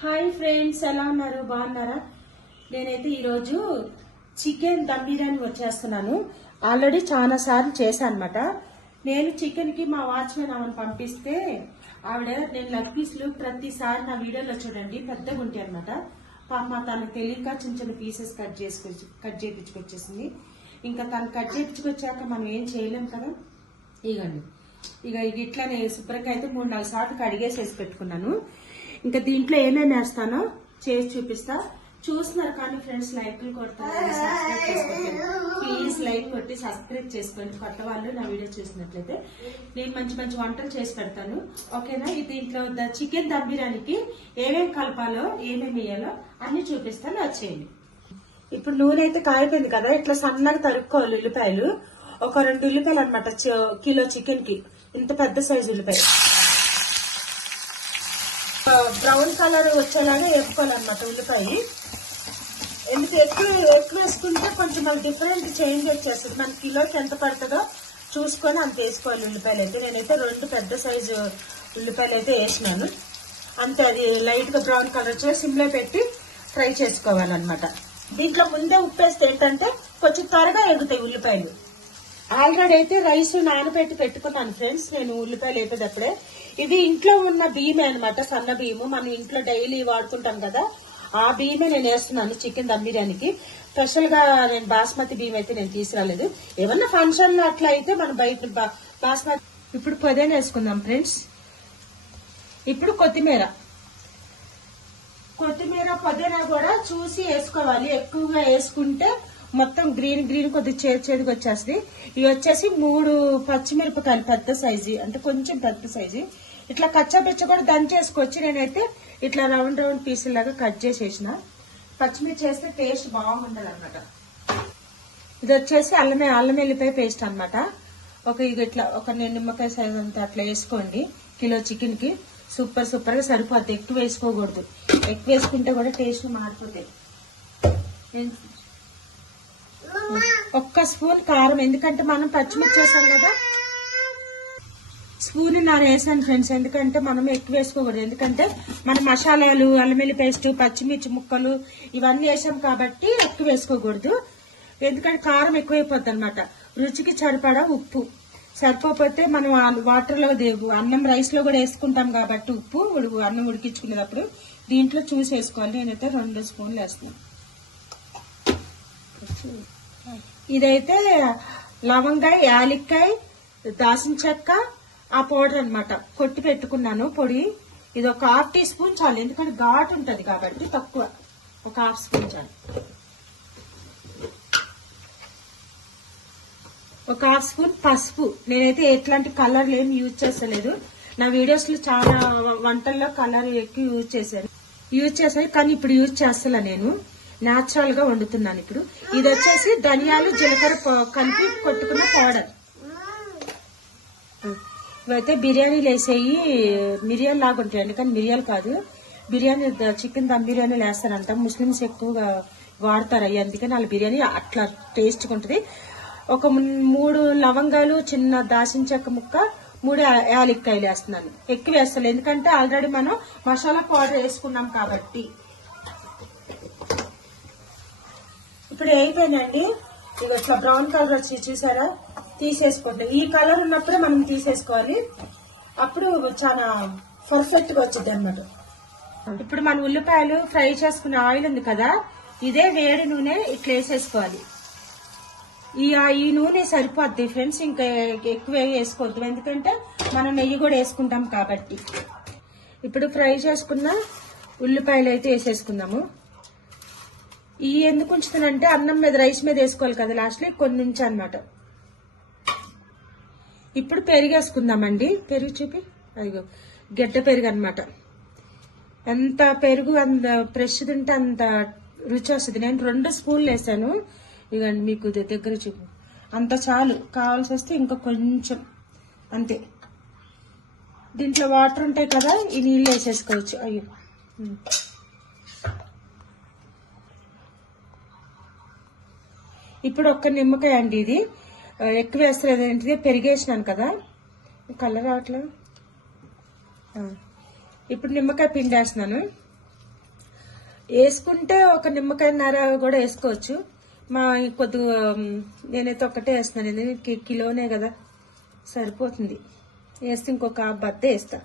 Hi friends, ఎలా ఉన్నారు? బాగున్నారా? నేనైతే ఈరోజు చికెన్ దమ్ బిర్యానీ వచ్చేస్తున్నాను. ఆల్రెడీ చాలా సార్లు చేశాను అనమాట. నేను చికెన్ కి మా వాచ్మెన్ ఆమెను పంపిస్తే ఆవిడ నేను లెగ్ పీస్లు ప్రతిసారి నా వీడియోలో చూడండి పెద్దగా ఉంటాయి అనమాట. పాప తనకు తెలియక చిన్న చిన్న పీసెస్ కట్ చేయించుకొచ్చేసింది. ఇంకా తను కట్ చేయించుకొచ్చాక మనం ఏం చేయలేం కదా. ఇక ఇట్లానే శుభ్రంగా అయితే 3-4 సార్లు కడిగేసేసి పెట్టుకున్నాను. ఇంకా దీంట్లో ఏమేమి వేస్తానో చేసి చూపిస్తా. చూస్తున్నారు కానీ ఫ్రెండ్స్, లైక్లు కొడతారు, సబ్స్క్రైబ్ చేసుకోండి ప్లీజ్. లైక్ కొట్టి సబ్స్క్రైబ్ చేసుకోండి కొత్త వాళ్ళు నా వీడియో చూసినట్లయితే. నేను మంచి మంచి వంటలు చేసి పెడతాను, ఓకేనా? దీంట్లో చికెన్ దమ్ బిర్యానీకి ఏమేమి కలపాలో ఏమేమి వేయాలో అన్ని చూపిస్తాను, వచ్చేయండి. ఇప్పుడు నూనె అయితే కాయిపోయింది కదా. ఇట్లా సన్నగా తరుక్కోవాలి ఉల్లిపాయలు. ఒక 2 ఉల్లిపాయలు అనమాట కిలో చికెన్ కి. ఇంత పెద్ద సైజు ఉల్లిపాయ బ్రౌన్ కలర్ వచ్చేలాగా వేపుకోవాలన్నమాట ఉల్లిపాయ. ఎందుకు ఎక్కువ వేసుకుంటే కొంచెం మనకి డిఫరెంట్ చేంజ్ వచ్చేస్తుంది. మన కిలోకి ఎంత పడుతుందో చూసుకొని అంత వేసుకోవాలి ఉల్లిపాయలు అయితే. నేనైతే 2 పెద్ద సైజు ఉల్లిపాయలు అయితే వేసినాను అంతే. అది లైట్ గా బ్రౌన్ కలర్ వచ్చే సిమ్లో పెట్టి ఫ్రై చేసుకోవాలన్నమాట. దీంట్లో ముందే ఉప్పేస్తే ఏంటంటే కొంచెం త్వరగా ఎగుతాయి ఉల్లిపాయలు. ఆల్రెడీ అయితే రైస్ నానబెట్టి పెట్టుకున్నాను ఫ్రెండ్స్ నేను ఉల్లిపాయలు వేపేటప్పుడే. ఇది ఇంట్లో ఉన్న బియ్యమే అనమాట, సన్న బియ్యము. మనం ఇంట్లో డైలీ వాడుకుంటాం కదా, ఆ బియ్యమే నేను వేస్తున్నాను చికెన్ దమ్ బిర్యానీకి. స్పెషల్ గా నేను బాస్మతి బియ్యం అయితే నేను తీసుకురాలేదు. ఏమన్నా ఫంక్షన్ లో అట్లా అయితే మనం బయట బాస్మతి. ఇప్పుడు పుదీనా వేసుకుందాం ఫ్రెండ్స్. ఇప్పుడు కొత్తిమీర పుదీనా కూడా చూసి వేసుకోవాలి. ఎక్కువగా వేసుకుంటే మొత్తం గ్రీన్ కొద్దిగా చేదుగా వచ్చేస్తుంది. ఇవి వచ్చేసి 3 పచ్చిమిరపకాయలు పెద్ద సైజు, అంటే కొంచెం పెద్ద సైజు. ఇట్లా కచ్చాపిచ్చ కూడా దంచేసుకోవచ్చు. నేనైతే ఇట్లా రౌండ్ పీసుల లాగా కట్ చేసేసిన. పచ్చిమిర్చి వేస్తే టేస్ట్ బాగుండదు అనమాట. ఇది వచ్చేసి అల్లం వెల్లిపాయ పేస్ట్ అనమాట. ఇట్లా ఒక నిమ్మకాయ సైజ్ అంతా అట్లా వేసుకోండి. కిలో చికెన్ కి సూపర్ గా సరిపోద్ది. ఎక్కువ వేసుకోకూడదు, ఎక్కువ వేసుకుంటే కూడా టేస్ట్ మారిపోతాయి. 1 స్పూన్ కారం, ఎందుకంటే మనం పచ్చిమిర్చి వేసాం కదా. స్పూన్ వేసాను ఫ్రెండ్స్, ఎందుకంటే మనం ఎక్కువ వేసుకోకూడదు. ఎందుకంటే మన మసాలాలు, అల్లం పేస్ట్, పచ్చిమిర్చి ముక్కలు ఇవన్నీ వేసాం కాబట్టి ఎక్కువ వేసుకోకూడదు. ఎందుకంటే కారం ఎక్కువైపోద్ది అనమాట. రుచికి సరిపడా ఉప్పు, సరిపోతే మనం వాటర్ లో అన్నం రైస్ లో కూడా వేసుకుంటాం కాబట్టి ఉప్పు అన్నం ఉడికించుకునేటప్పుడు దీంట్లో చూసి వేసుకోవాలి. నేనైతే 2 స్పూన్లు వేస్తున్నాను. ఇదైతే లవంగాయ, యాలక్కాయ, దాల్చిన చెక్క ఆ పౌడర్ అనమాట, కొట్టి పెట్టుకున్నాను పొడి. ఇది ఒక 1/2 టీ స్పూన్ చాలు, ఎందుకంటే ఘాటు ఉంటది కాబట్టి తక్కువ. ఒక 1/2 స్పూన్ చాలు. ఒక 1/2 స్పూన్ పసుపు. నేనైతే ఎట్లాంటి కలర్లు ఏమి యూజ్ చేస్తలేదు. నా వీడియోస్ లో చాలా వంటల్లో కలర్ ఎక్కువ యూజ్ చేశాను కానీ ఇప్పుడు యూజ్ చేస్తలే. నేను నాచురల్ గా వండుతున్నాను ఇప్పుడు. ఇది వచ్చేసి ధనియాలు, జీలకర్ర కలిపి కొట్టుకున్న పౌడర్. ఇవైతే బిర్యానీలు వేసేవి మిరియాలు లాగా ఉంటాయండి, కానీ మిరియాలు కాదు. బిర్యానీ చికెన్ దమ్ బిర్యానీలు వేస్తారంట, ముస్లిమ్స్ ఎక్కువగా వాడతారు అయ్యి, అందుకని వాళ్ళ బిర్యానీ అట్లా టేస్ట్గా ఉంటుంది. ఒక 3 లవంగాలు, చిన్న దాల్చిన చెక్క ముక్క, 3 యాలక్కాయలు వేస్తున్నాను. ఎక్కువ వేస్తాను ఎందుకంటే ఆల్రెడీ మనం మసాలా పౌడర్ వేసుకున్నాం కాబట్టి. ఇప్పుడు అయిపోయిందండి. ఇక ఇట్లా బ్రౌన్ కలర్ వచ్చి చూసారా, తీసేసుకుంటాం. ఈ కలర్ ఉన్నప్పుడే మనం తీసేసుకోవాలి, అప్పుడు చాలా పర్ఫెక్ట్ గా వచ్చింది అనమాట. ఇప్పుడు మన ఉల్లిపాయలు ఫ్రై చేసుకునే ఆయిల్ ఉంది కదా, ఇదే వేడి నూనె ఇట్లా వేసేసుకోవాలి. ఈ నూనె సరిపోద్ది ఫ్రెండ్స్, ఇంకా ఎక్కువ వేసుకోవద్దు ఎందుకంటే మనం నెయ్యి కూడా వేసుకుంటాం కాబట్టి. ఇప్పుడు ఫ్రై చేసుకున్న ఉల్లిపాయలు అయితే వేసేసుకుందాము. ఇవి ఎందుకు ఉంచుతానంటే అన్నం మీద, రైస్ మీద వేసుకోవాలి కదా లాస్ట్ లో, కొన్ని ఉంచు అనమాట. ఇప్పుడు పెరుగు వేసుకుందామండి. పెరుగు చూపి, అదిగో గడ్డ పెరుగు అనమాట. ఎంత పెరుగు అంత ఫ్రెష్ తింటే అంత రుచి వస్తుంది. నేను 2 స్పూన్లు వేసాను. ఇక మీకు దగ్గర చూపు, అంత చాలు. కావాల్సి వస్తే ఇంకా కొంచెం అంతే. దీంట్లో వాటర్ ఉంటాయి కదా, ఈ నీళ్ళు వేసేసుకోవచ్చు. అయ్యో, ఇప్పుడు 1 నిమ్మకాయ అండి. ఇది ఎక్కువ వేస్తలేదు, ఏంటిది పెరిగేసినాను కదా, కలర్ రావట్లేదు. ఇప్పుడు నిమ్మకాయ పిండి వేస్తున్నాను. వేసుకుంటే ఒక నిమ్మకాయన్నర కూడా వేసుకోవచ్చు. మా కొద్దిగా నేనైతే ఒక్కటే వేస్తున్నాను, ఎందుకంటే కిలోనే కదా సరిపోతుంది. వేస్తే ఇంకొక బద్ద వేస్తా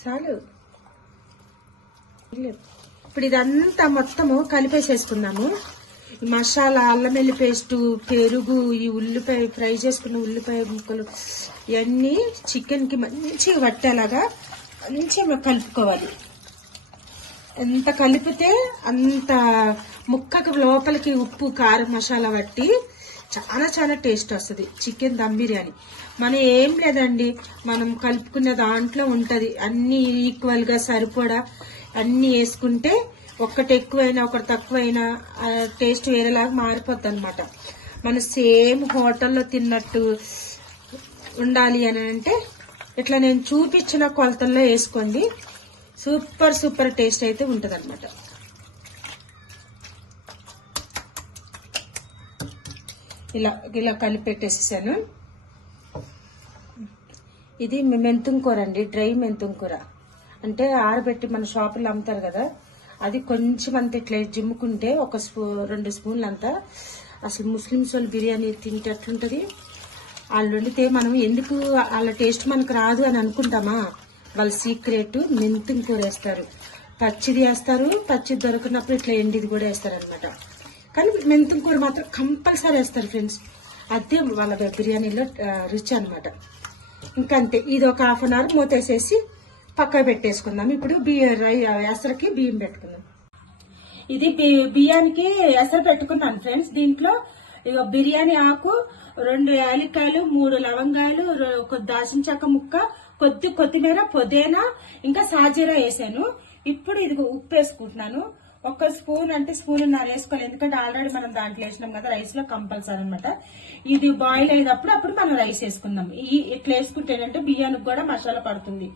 చాలు. ఇప్పుడు ఇదంతా మొత్తము కలిపేసేసుకుందాము. మసాలా, అల్లం వెల్లి పేస్టు, పెరుగు, ఈ ఉల్లిపాయ ఫ్రై చేసుకున్న ఉల్లిపాయ ముక్కలు ఇవన్నీ చికెన్కి మంచిగా పట్టేలాగా మంచిగా కలుపుకోవాలి. ఎంత కలిపితే అంత ముక్కకు లోపలికి ఉప్పు, కారం, మసాలా పట్టి చాలా చాలా టేస్ట్ వస్తుంది చికెన్ దమ్ బిర్యానీ. మనం ఏం లేదండి, మనం కలుపుకున్న దాంట్లో ఉంటది అన్ని ఈక్వల్ గా సరిపడా అన్ని వేసుకుంటే ఒకటి ఎక్కువైనా ఒకటి తక్కువైనా టేస్ట్ వేరేలాగా మారిపోద్ది అనమాట. మన సేమ్ హోటల్లో తిన్నట్టు ఉండాలి అని అంటే ఇట్లా నేను చూపించిన కొలతల్లో వేసుకోండి. సూపర్ సూపర్ టేస్ట్ అయితే ఉంటది అనమాట. ఇలా ఇలా కలిపి పెట్టేసేసాను. ఇది మెంతుం కూర అండి, డ్రై మెంతుం కూర అంటే ఆరబెట్టి మన షాపులో అమ్ముతారు కదా, అది కొంచెం అంత ఇట్లా జిమ్ముకుంటే ఒక 2 స్పూన్లు అంతా. అసలు ముస్లిమ్స్ వాళ్ళు బిర్యానీ తింటే ఎట్లుంటది, వాళ్ళు వండితే మనం ఎందుకు వాళ్ళ టేస్ట్ మనకు రాదు అని అనుకుంటామా? వాళ్ళ సీక్రెట్ మెంతుం కూర వేస్తారు. పచ్చిది వేస్తారు, పచ్చిది దొరికినప్పుడు ఇట్లా ఎండిది కూడా వేస్తారు అనమాట. కానీ మెంతుం కూర మాత్రం కంపల్సరీ వేస్తారు ఫ్రెండ్స్. అదే వాళ్ళ బిర్యానీలో రుచి అనమాట. ఇంకంతే. ఇది ఒక హాఫ్ అన్ అవర్ మూతేసేసి పక్క పెట్టేసుకుందాం. ఇప్పుడు ఎసరికి బియ్యం పెట్టుకుందాం. ఇది బియ్యానికి ఎసరు పెట్టుకున్నాను ఫ్రెండ్స్. దీంట్లో బిర్యానీ ఆకు, 2 యాలక్కాయలు, 3 లవంగాలు, ఒక దాల్చిన చెక్క ముక్క, కొద్ది కొత్తిమీర, పుదీనా, ఇంకా సాజీరా వేసాను. ఇప్పుడు ఇది ఉప్పు వేసుకుంటున్నాను. 1 స్పూన్ అంటే స్పూన్నర వేసుకోవాలి, ఎందుకంటే ఆల్రెడీ మనం దాంట్లో వేసినాం కదా రైస్ లో కంపల్సరీ అనమాట. ఇది బాయిల్ అయినప్పుడు అప్పుడు మనం రైస్ వేసుకుందాం. ఇట్లా వేసుకుంటే ఏంటంటే బియ్యానికి కూడా మసాలా పడుతుంది.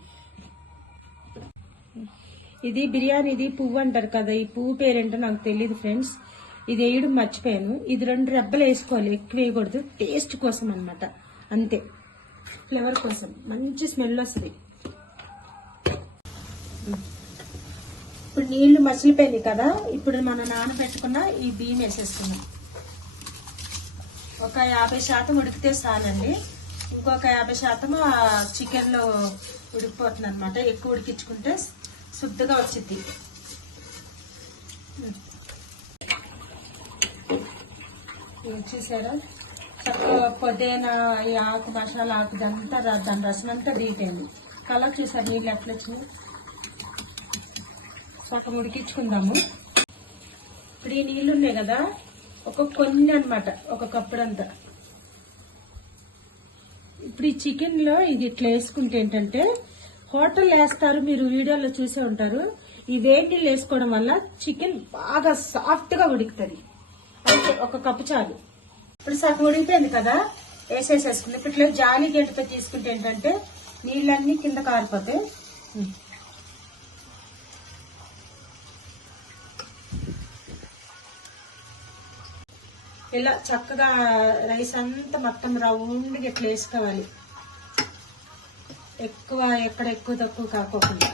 ఇది బిర్యానీది పువ్వు అంటారు కదా, ఈ పువ్వు పేరేంటో నాకు తెలియదు ఫ్రెండ్స్. ఇది వేయడం మర్చిపోయాను. ఇది 2 రెబ్బలు వేసుకోవాలి, ఎక్కువ వేయకూడదు. టేస్ట్ కోసం అనమాట, అంతే, ఫ్లేవర్ కోసం. మంచి స్మెల్ వస్తుంది. ఇప్పుడు నీళ్లు మసిలిపోయింది కదా, ఇప్పుడు మనం నానబెట్టుకున్న ఈ బియ్యం వేసేసుకున్నాం. ఒక 50% ఉడికితే చాలండి. ఇంకొక 50% చికెన్ లో ఉడికిపోతుంది అనమాట. ఎక్కువ ఉడికించుకుంటే శుద్ధగా వచ్చింది. చూసారా, చక్కగా పుదీనా, ఈ ఆకు, మసాలా ఆకు ఇదంతా దాని రసం అంతా దిగిపోయింది. కలర్ చూసారు నీళ్ళు ఎట్లా వచ్చినాయి. సగం ఉడికించుకుందాము. ఇప్పుడు ఈ నీళ్ళు ఉన్నాయి కదా, కొన్ని అనమాట, ఒక కప్పుడంతా. ఇప్పుడు ఈ చికెన్ లో ఇది ఇట్లా వేసుకుంటే ఏంటంటే, హోటల్ వేస్తారు, మీరు వీడియోలో చూసే ఉంటారు. ఈ వేడి నీళ్ళు వేసుకోవడం వల్ల చికెన్ బాగా సాఫ్ట్ గా ఉడుకుతుంది. అయితే 1 కప్పు చాలు. ఇప్పుడు సగం ఉడికిపోయింది కదా, వేసేసేసుకుంది. ఇప్పుడు ఇట్లా జాలి గంటతో తీసుకుంటే ఏంటంటే నీళ్ళన్నీ కింద కారిపోతాయి. ఇలా చక్కగా రైస్ అంతా మొత్తం రౌండ్గా ఇట్లా వేసుకోవాలి. ఎక్కడ ఎక్కువ తక్కువ కాకోకుండా.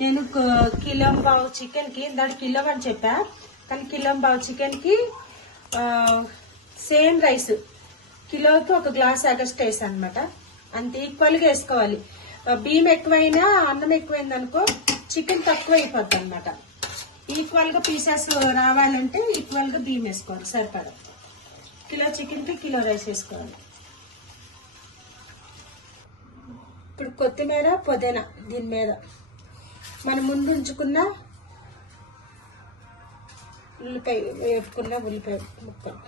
నేను కిలోంబావు చికెన్ కి, దాని కిలో అని చెప్పా, కానీ కిలోంబావు చికెన్ కి సేమ్ రైస్ కిలోకి 1 గ్లాస్ ఎగస్ట్ వేసాను అనమాట. అంత ఈక్వల్ గా వేసుకోవాలి. బియ్యం ఎక్కువైనా అన్నం ఎక్కువైంది అనుకో చికెన్ తక్కువ అయిపోద్ది అనమాట. ఈక్వల్ గా పీసెస్ రావాలంటే ఈక్వల్ గా బియ్యం వేసుకోవాలి సరిపడా. కిలో చికెన్ కి కిలో రైస్ వేసుకోవాలి. ఇప్పుడు కొత్తిమీర, పుదీనా దీని మీద మనం ముందు ఉంచుకున్న వేపుకున్న ఉల్లిపాయ ముక్కలు.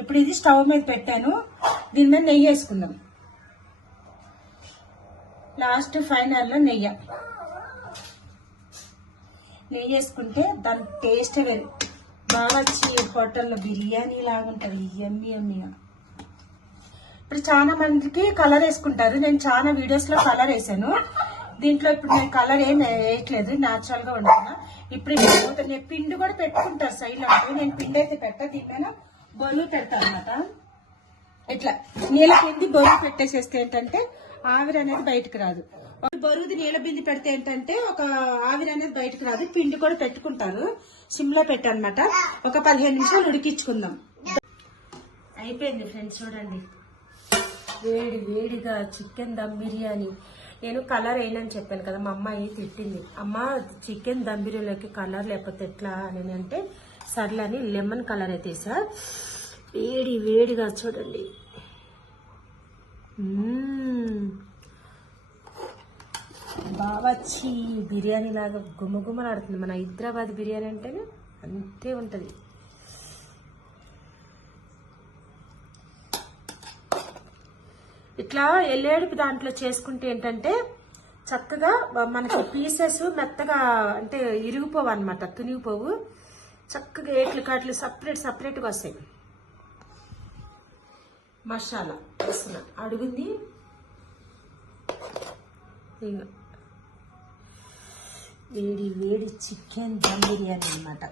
ఇప్పుడు ఇది స్టవ్ మీద పెట్టాను. దీని మీద నెయ్యి వేసుకుందాం. లాస్ట్ ఫైనల్ లో నెయ్యి వేసుకుంటే దాని టేస్ట్ వేరు. బాగా హోటల్లో బిర్యానీ లాగా ఉంటుంది, యమ్మీ యమ్మీగా. ఇప్పుడు చాలా మందికి కలర్ వేసుకుంటారు. నేను చాలా వీడియోస్ లో కలర్ వేసాను. దీంట్లో ఇప్పుడు నేను కలర్ ఏం వేయట్లేదు, న్యాచురల్ గా వండుతున్నా. ఇప్పుడు నేను పిండి కూడా పెట్టుకుంటారు సైడ్ లో. నేను పిండి అయితే పెట్టా, దీని మీద బొల్లు పెడతా అనమాట. ఇట్లా నీళ్ళ పిండి బొరుగు పెట్టేసేస్తే ఏంటంటే ఆవిరి అనేది బయటకు రాదు. ఒక బొరుగుది నీళ్ళ బింది పెడితే ఏంటంటే ఒక ఆవిరి అనేది బయటకు రాదు. పిండి కూడా పెట్టుకుంటారు. సిమ్లో పెట్టనమాట. ఒక 15 నిమిషాలు ఉడికించుకుందాం. అయిపోయింది ఫ్రెండ్స్, చూడండి వేడి వేడిగా చికెన్ దమ్ బిర్యానీ. నేను కలర్ వేయనని చెప్పాను కదా, మా అమ్మాయి తిట్టింది, అమ్మ చికెన్ దమ్ బిర్యానీలోకి కలర్ లేకపోతే ఎట్లా అని అంటే సర్లే అని లెమన్ కలర్ అయితే వేసా. వేడి వేడిగా చూడండి. బావచ్చి బిర్యానీ లాగా గుమ్మగుమ్మలాడుతుంది. మన హైదరాబాద్ బిర్యానీ అంటేనే అంతే ఉంటుంది. ఇట్లా ఎల్లేడుపు దాంట్లో చేసుకుంటే ఏంటంటే చక్కగా మనకి పీసెస్ మెత్తగా అంటే ఇరిగిపోవు అనమాట, తునిగిపోవు. చక్కగా ఏట్లు కాట్లు సపరేట్గా వస్తాయి. మసాలా వేస్తున్నా, అడుగుంది వేడి వేడి చికెన్ దమ్ బిర్యానీ అనమాట.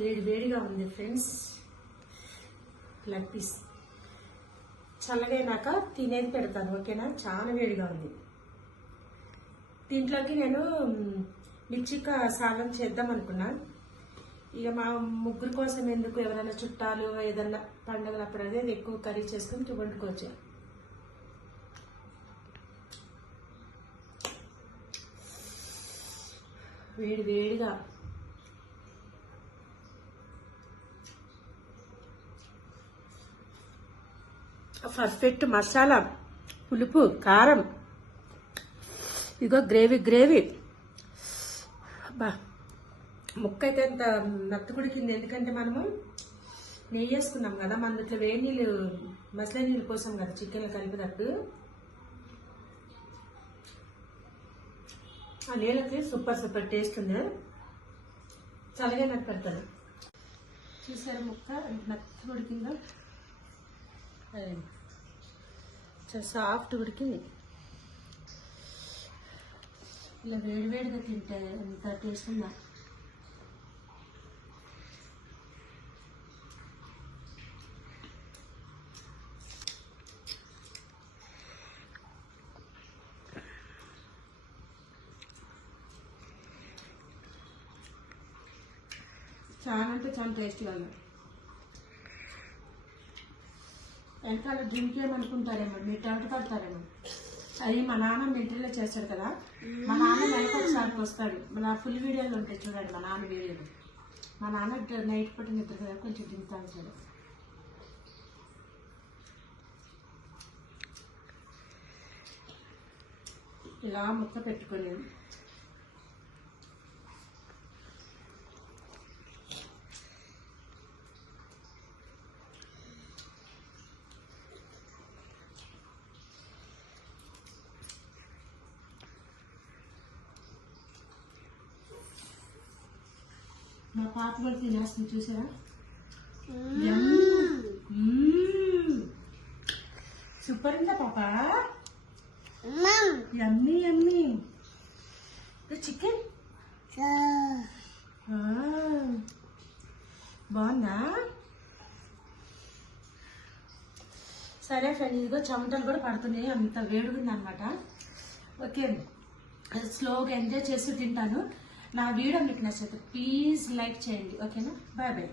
వేడి వేడిగా ఉంది ఫ్రెండ్స్. లెగ్ పీస్ చల్లగైనాక తినేది పెడతాను, ఓకేనా? చాలా వేడిగా ఉంది. దీంట్లోకి నేను మిర్చిక సాగం చేద్దాం అనుకున్నా. ఇక మా ముగ్గురు కోసం ఎందుకు, ఎవరైనా చుట్టాలు ఏదన్నా పండుగలు అప్పుడు అదే ఎక్కువ కర్రీ చేసుకుని వండుకోవచ్చు. వేడి వేడిగా పర్ఫెక్ట్ మసాలా, పులుపు, కారం, ఇగో గ్రేవీ. బా ముక్క అయితే అంత మెత్తగుడికింది. ఎందుకంటే మనము నెయ్యి వేసుకున్నాం కదా, మన ఇట్లా వేడి నీళ్ళు మసాలా నీళ్ళు పోసాం కదా చికెన్లో కలిపినట్టు. ఆ నీళ్ళకి సూపర్ టేస్ట్ ఉంది. చల్లగా నాకు పెడతాను. చూసారా ముక్క మెత్తగా ఉడికిందో, చాలా సాఫ్ట్ ఉడికింది. ఇలా వేడివేడిగా తింటే ఎంత టేస్ట్ ఉందా. చాలా అంటే చాలా టేస్ట్గా ఉంది. వెనకాల డ్రింక్ ఏమనుకుంటారేమో, మీరు టెంట పడతారేమో. అది మా నాన్న మిలిటరీలో చేస్తాడు కదా, మా నాన్న నైట్ ఒకసారికి వస్తాడు. మన ఫుల్ వీడియోలు ఉంటాయి చూడండి, మా నాన్న వీడియోలు. మా నాన్న నైట్ పూట నిద్ర కదా కొంచెం డ్రింక్ తాగుతాడు. ఇలా ముక్క పెట్టుకొని మా పాప కూడా తినేస్తుంది, చూసారా? సూపర్ ఉందా పాప? యమ్మీ యమ్మీ. చికెన్ బాగుందా? సరే ఫ్రెండ్, ఇదిగో చెమటలు కూడా పడుతున్నాయి, అంత వేడిగుంది అనమాట. ఓకే, స్లోగా ఎంజాయ్ చేస్తూ తింటాను. నా వీడియో మీకు నచ్చితే ప్లీజ్ లైక్ చేయండి, ఓకేనా? Bye bye.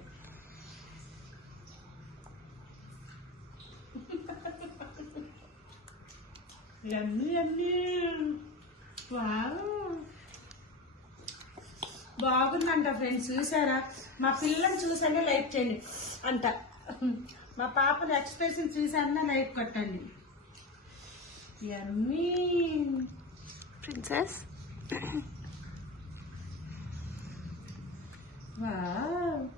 బాగుందంట ఫ్రెండ్స్, చూసారా? మా పిల్లల్ని చూసానే లైక్ చేయండి అంట. మా పాపని ఎక్స్ప్రెషన్ చూసానే లైక్ కొట్టండి. యమ్మీ ప్రిన్సెస్. Wow.